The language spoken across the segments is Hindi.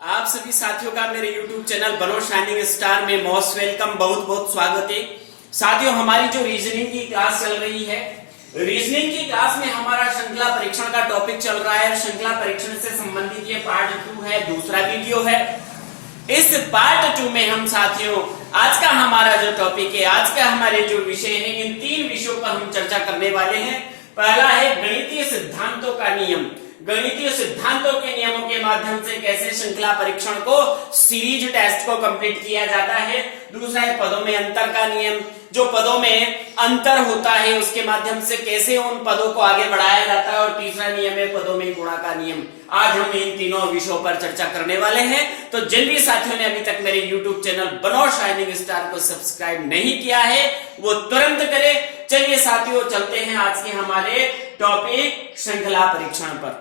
आप सभी साथियों का मेरे YouTube चैनल बनो शाइनिंग स्टार में मोस्ट वेलकम, बहुत बहुत स्वागत है। साथियों, हमारी जो रीजनिंग की क्लास चल रही है, रीजनिंग की क्लास में हमारा श्रृंखला परीक्षण का टॉपिक चल रहा है। श्रृंखला परीक्षण से संबंधित ये पार्ट 2 है, दूसरा वीडियो है। इस पार्ट 2 में हम साथियों आज का हमारा जो टॉपिक है, आज का हमारे जो विषय है, इन 3 विषयों पर हम चर्चा करने वाले हैं। पहला है गणितीय सिद्धांतों का नियम। गणितीय सिद्धांतों के नियमों के माध्यम से कैसे श्रृंखला परीक्षण को, सीरीज टेस्ट को कंप्लीट किया जाता है। दूसरा है पदों में अंतर का नियम। जो पदों में अंतर होता है उसके माध्यम से कैसे उन पदों को आगे बढ़ाया जाता है। और तीसरा नियम है पदों में गुणा का नियम। आज हम इन तीनों विषयों पर चर्चा करने वाले हैं। तो जिन भी साथियों ने अभी तक मेरे YouTube चैनल बनो शाइनिंग स्टार को सब्सक्राइब नहीं किया है वो तुरंत करें। चलिए साथियों, चलते हैं आज के हमारे टॉपिक श्रृंखला परीक्षण पर।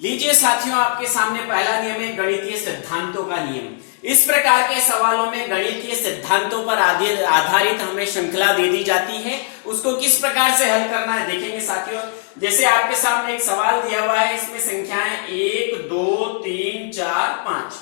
लीजिए साथियों, आपके सामने पहला नियम है गणितीय सिद्धांतों का नियम। इस प्रकार के सवालों में गणितीय सिद्धांतों पर आधारित हमें श्रृंखला दे दी जाती है। उसको किस प्रकार से हल करना है देखेंगे साथियों। जैसे आपके सामने एक सवाल दिया हुआ है, इसमें संख्याएं 1 2 3 4 5।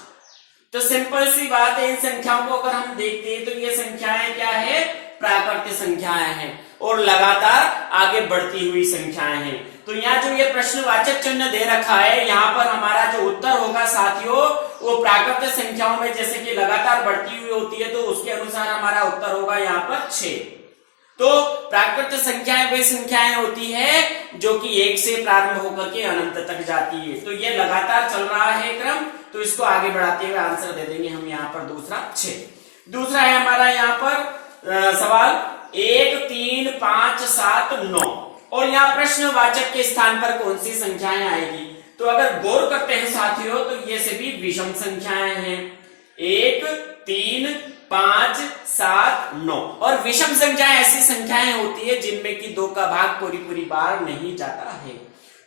तो सिंपल सी बात है, इन संख्याओं को अगर हम देखते हैं तो ये संख्याएं क्या है, प्राकृत संख्याएं हैं और लगातार आगे बढ़ती हुई संख्याएं हैं। तो यहाँ जो ये प्रश्नवाचक चिन्ह दे रखा है, यहाँ पर हमारा जो उत्तर होगा साथियों वो प्राकृत संख्याओं में जैसे कि लगातार बढ़ती हुई होती है, तो उसके अनुसार हमारा उत्तर होगा यहाँ पर 6। तो प्राकृत संख्याएं वे संख्याएं होती है जो कि 1 से प्रारंभ होकर के अनंत तक जाती है। तो ये लगातार चल रहा है क्रम, तो इसको आगे बढ़ाते हुए आंसर दे देंगे हम यहाँ पर दूसरा 6। दूसरा है हमारा यहाँ पर सवाल 1 3 5 7 9 और यहाँ प्रश्नवाचक के स्थान पर कौन सी संख्याएं आएगी। तो अगर गौर करते हैं साथियों तो ये सभी विषम संख्याएं हैं, 1 3 5 7 9। और विषम संख्याएं ऐसी संख्याएं होती है जिनमें कि 2 का भाग पूरी बार नहीं जाता है।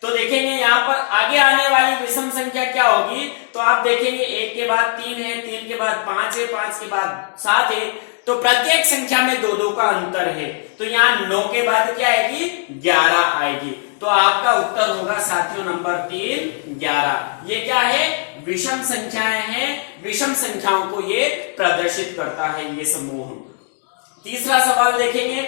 तो देखेंगे यहाँ पर आगे आने वाली विषम संख्या क्या होगी। तो आप देखेंगे 1 के बाद 3 है, 3 के बाद 5 है, 5 के बाद 7 है। तो प्रत्येक संख्या में 2 का अंतर है। तो यहाँ 9 के बाद क्या आएगी, 11 आएगी। तो आपका उत्तर होगा साथियों नंबर 3 11। ये क्या है, विषम संख्याएं हैं। विषम संख्याओं को ये प्रदर्शित करता है ये समूह। तीसरा सवाल देखेंगे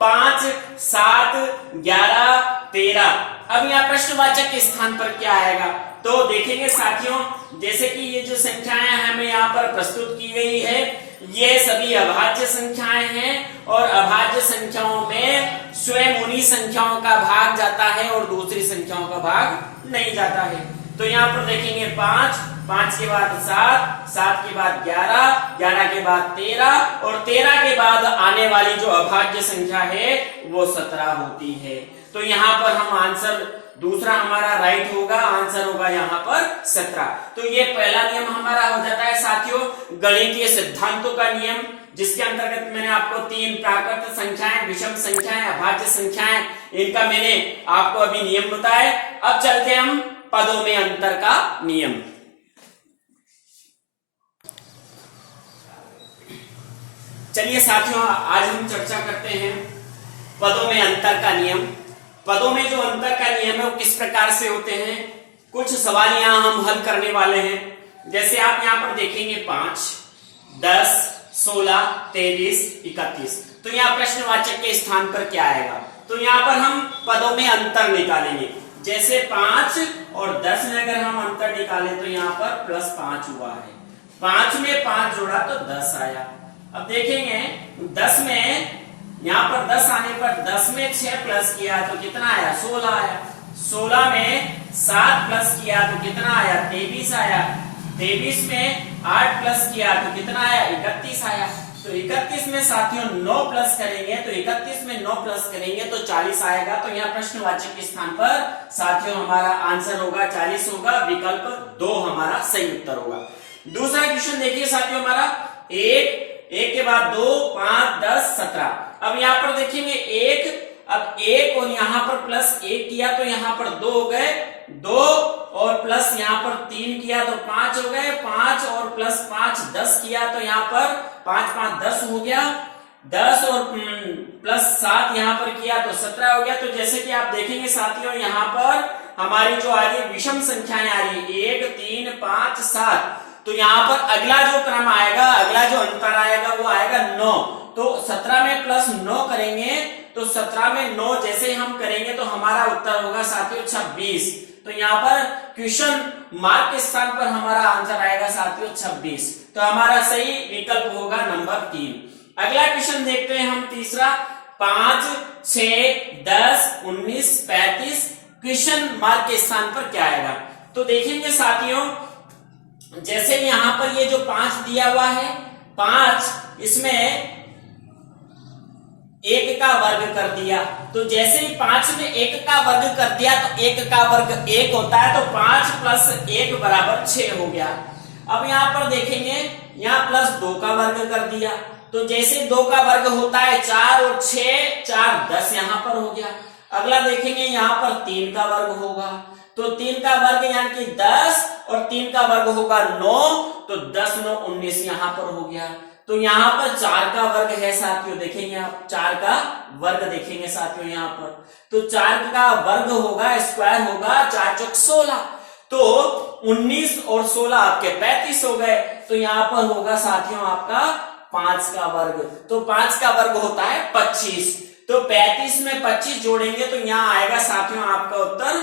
5 7 11 13। अब यहाँ प्रश्नवाचक के स्थान पर क्या आएगा। तो देखेंगे साथियों, जैसे कि ये जो संख्याएं हमें यहाँ पर प्रस्तुत की गई है, ये सभी अभाज्य संख्याएं हैं और अभाज्य संख्याओं में स्वयं उन्हीं संख्याओं का भाग जाता है और दूसरी संख्याओं का भाग नहीं जाता है। तो यहाँ पर देखेंगे 5 5 के बाद 7 7 के बाद 11 11 के बाद 13 और 13 के बाद आने वाली जो अभाज्य संख्या है वो 17 होती है। तो यहाँ पर हम आंसर दूसरा हमारा राइट होगा, आंसर होगा यहाँ पर 17। तो ये पहला नियम हमारा हो जाता है साथियों गणितीय सिद्धांतों का नियम, जिसके अंतर्गत मैंने आपको 3 प्राकृत संख्याएं, विषम संख्याएं, अभाज्य संख्याएं, इनका मैंने आपको अभी नियम बताया। अब चलते हम पदों में अंतर का नियम। चलिए साथियों, आज हम चर्चा करते हैं पदों में अंतर का नियम। पदों में जो अंतर का नियम है वो किस प्रकार से होते हैं, कुछ सवाल यहाँ हम हल करने वाले हैं। जैसे आप यहाँ पर देखेंगे 5 10 16 23 31। तो यहाँ प्रश्नवाचक के स्थान पर क्या आएगा। तो यहाँ पर हम पदों में अंतर निकालेंगे। जैसे 5 और 10 में अगर हम अंतर निकालें तो यहाँ पर +5 हुआ है। 5 में 5 जोड़ा तो 10 आया। अब देखेंगे 10 में यहाँ पर 10 आने पर 10 में 6 प्लस किया तो कितना आया, 16 आया। 16 में 7 प्लस किया तो कितना आया, 23 आया। 23 में 8 प्लस किया तो कितना आया, 31 आया। तो 31 में साथियों 9 प्लस करेंगे तो 31 में 9 प्लस करेंगे तो 40 आएगा। तो यहाँ प्रश्नवाचक के स्थान पर साथियों हमारा आंसर होगा 40 होगा। विकल्प 2 हमारा सही उत्तर होगा। दूसरा क्वेश्चन देखिए साथियों, हमारा 1 के बाद 2 5 10 17। अब यहाँ पर देखेंगे 1, अब 1 और यहाँ पर +1 किया तो यहाँ पर 2 हो गए, 2 और प्लस यहाँ पर 3 किया तो 5 हो गए, 5 और +5 10 किया तो यहाँ पर 5 5 10 हो गया। 10 और प्लस 7 यहाँ पर किया तो 17 हो गया। तो जैसे कि आप देखेंगे साथियों, यहाँ पर हमारी जो आ रही है विषम संख्याएं आ रही है 1 3 5 7। तो यहाँ पर अगला जो क्रम आएगा, अगला जो अंतर आएगा वो आएगा 9। तो 17 में प्लस 9 करेंगे तो 17 में 9 जैसे हम करेंगे तो हमारा उत्तर होगा साथियों 26। तो यहाँ पर क्वेश्चन मार्क के स्थान पर हमारा आंसर आएगा साथियों 26। तो हमारा सही विकल्प होगा नंबर 3। अगला क्वेश्चन देखते हैं हम तीसरा। 5 6 10 19 35 क्वेश्चन मार्क के स्थान पर क्या आएगा? तो देखेंगे साथियों, जैसे यहां पर ये जो 5 दिया हुआ है, 5 इसमें 1 का वर्ग कर दिया। तो जैसे ही 5 में 1 का वर्ग कर दिया तो 1 का वर्ग 1 होता है, तो 5 प्लस 1 बराबर 6 हो गया। अब यहां पर देखेंगे, यहां प्लस 2 का वर्ग कर दिया। तो जैसे 2 का वर्ग होता है 4 और 6 4 10 यहां पर हो गया। अगला देखेंगे यहां पर 3 का वर्ग होगा। तो 3 का वर्ग यानी कि 10 और 3 का वर्ग होगा 9। तो 10 9 19 यहां पर हो गया। तो यहां पर 4 का वर्ग है साथियों, देखेंगे आप 4 का वर्ग देखेंगे साथियों यहां पर। तो 4 का वर्ग होगा, स्क्वायर होगा 4 चौक 16। तो 19 और 16 आपके 35 हो गए। तो यहां पर होगा साथियों आपका 5 का वर्ग। तो 5 का वर्ग होता है 25। तो 35 में 25 जोड़ेंगे तो यहां आएगा साथियों आपका उत्तर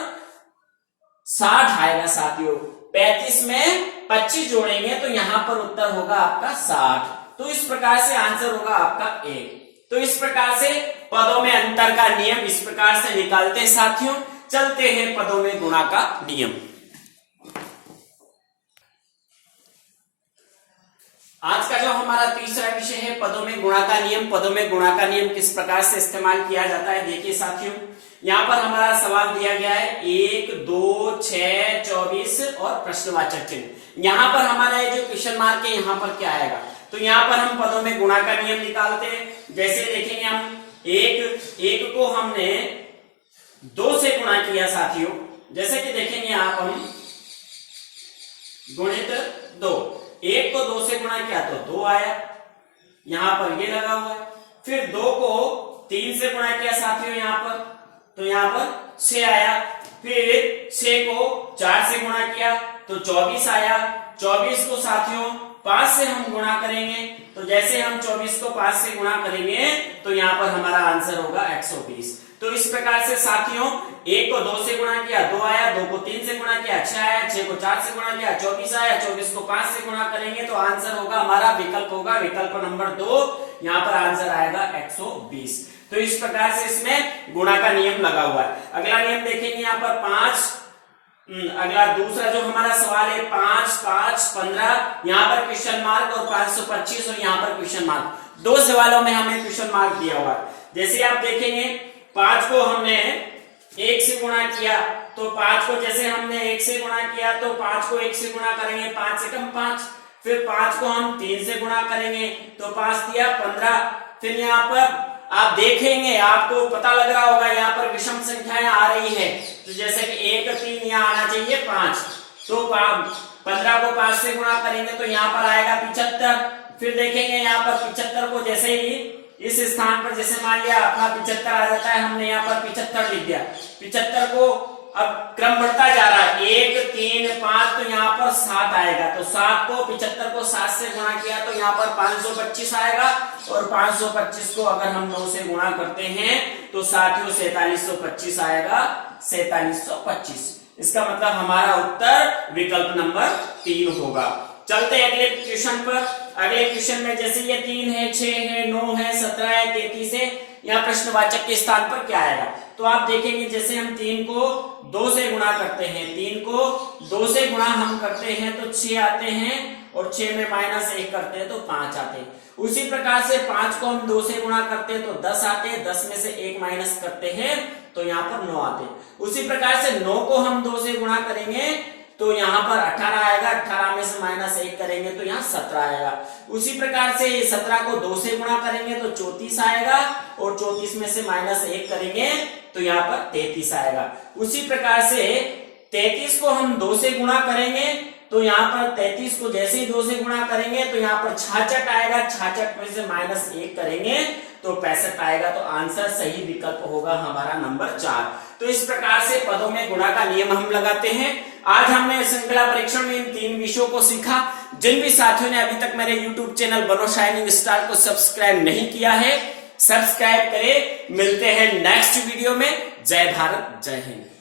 60 आएगा साथियों। 35 में 25 जोड़ेंगे तो यहां पर उत्तर होगा आपका 60। तो इस प्रकार से आंसर होगा आपका A। तो इस प्रकार से पदों में अंतर का नियम इस प्रकार से निकालते हैं साथियों। चलते हैं पदों में गुणा का नियम। आज का जो हमारा तीसरा विषय है पदों में गुणा का नियम। पदों में गुणा का नियम किस प्रकार से इस्तेमाल किया जाता है, देखिए साथियों, यहाँ पर हमारा सवाल दिया गया है 1 2 6 24 और प्रश्नवाचक चिन्ह। यहाँ पर हमारा ये जो क्वेश्चन मार्क है यहाँ पर क्या आएगा? तो यहाँ पर हम पदों में गुणा का नियम निकालते हैं। जैसे देखेंगे हम एक को हमने 2 से गुणा किया साथियों। जैसे कि देखेंगे आप हम गुणित 2, 1 को 2 से गुणा किया तो 2 आया, यहां पर ये लगा हुआ है। फिर 2 को 3 से गुणा किया साथियों यहाँ पर, तो यहाँ पर 6 आया। फिर 6 को 4 से गुणा किया तो 24 आया। 24 को साथियों 5 से हम गुणा करेंगे। तो जैसे हम 24 को 5 से गुणा करेंगे तो यहाँ पर हमारा आंसर होगा 120। तो इस प्रकार से साथियों 1 को 2 से गुणा किया 2 आया, 2 को 3 से गुणा किया 6 आया, 6 को 4 से गुणा किया 24 आया, 24 को 5 से गुणा करेंगे तो आंसर होगा हमारा विकल्प होगा विकल्प नंबर 2। यहाँ पर आंसर आएगा 120। तो इस प्रकार से इसमें गुणा का नियम लगा हुआ है। अगला नियम देखेंगे यहाँ पर 5। अगला दूसरा जो हमारा सवाल है 5 5 15, यहाँ पर क्वेश्चन मार्क और 525 और यहाँ पर क्वेश्चन मार्क। 2 सवालों में हमें क्वेश्चन मार्क दिया हुआ है। जैसे आप देखेंगे 5 को हमने 1 से गुणा किया, तो 5 को जैसे हमने 1 से गुणा किया तो 5 को 1 से गुणा करेंगे 5 से कम 5। फिर 5 को हम 3 से गुणा करेंगे तो 5 दिया 15। फिर यहाँ पर आप देखेंगे, आपको पता लग रहा होगा यहाँ पर विषम संख्याएं आ रही है। तो जैसे कि 1 3 यहाँ आना चाहिए 5। तो 15 को 5 से गुणा करेंगे तो यहाँ पर आएगा 75। फिर देखेंगे यहाँ पर 75 को जैसे ही इस स्थान पर जैसे मान लिया अपना 75 आ जाता है, हमने यहाँ पर 75 लिख दिया। 75 को अब क्रम बढ़ता जा रहा है 1 3 5, तो यहाँ पर 7 आएगा। तो 7 को 75 को 7 से गुणा किया तो यहाँ पर 525 आएगा। और 525 को अगर हम 9 से गुणा करते हैं तो साथियों 4725 आएगा। 4725, इसका मतलब हमारा उत्तर विकल्प नंबर 3 होगा। चलते अगले क्वेश्चन पर। अगले क्वेश्चन में जैसे ये 3 है 6 है 9 है 17 है 33 है, यहाँ प्रश्नवाचक के स्थान पर क्या आएगा? तो आप देखेंगे जैसे हम 3 को 2 से गुणा करते हैं, 3 को 2 से गुणा हम करते हैं तो 6 आते हैं, और 6 में -1 करते हैं तो 5 आते हैं। उसी प्रकार से 5 को हम 2 से गुणा करते हैं तो 10 आते हैं, 10 में से 1 माइनस करते हैं तो यहाँ पर 9 आते हैं। उसी प्रकार से 9 को हम 2 से गुणा करेंगे तो यहाँ पर 18 आएगा, 18 में से -1 करेंगे तो यहाँ 17 आएगा। उसी प्रकार से 17 को 2 से गुणा करेंगे तो 34 आएगा, और 34 में से -1 करेंगे तो यहाँ पर 33 आएगा। उसी प्रकार से 33 को हम 2 से गुणा करेंगे तो यहाँ पर 33 को जैसे ही 2 से गुणा करेंगे तो यहाँ पर 66 आएगा, 66 में से -1 करेंगे तो 65 आएगा। तो आंसर सही विकल्प होगा हमारा नंबर 4। तो इस प्रकार से पदों में गुणा का नियम हम लगाते हैं। आज हमने श्रृंखला परीक्षण में इन 3 विषयों को सीखा। जिन भी साथियों ने अभी तक मेरे YouTube चैनल बनो शाइनिंग स्टार को सब्सक्राइब नहीं किया है, सब्सक्राइब करें। मिलते हैं नेक्स्ट वीडियो में। जय भारत, जय हिंद।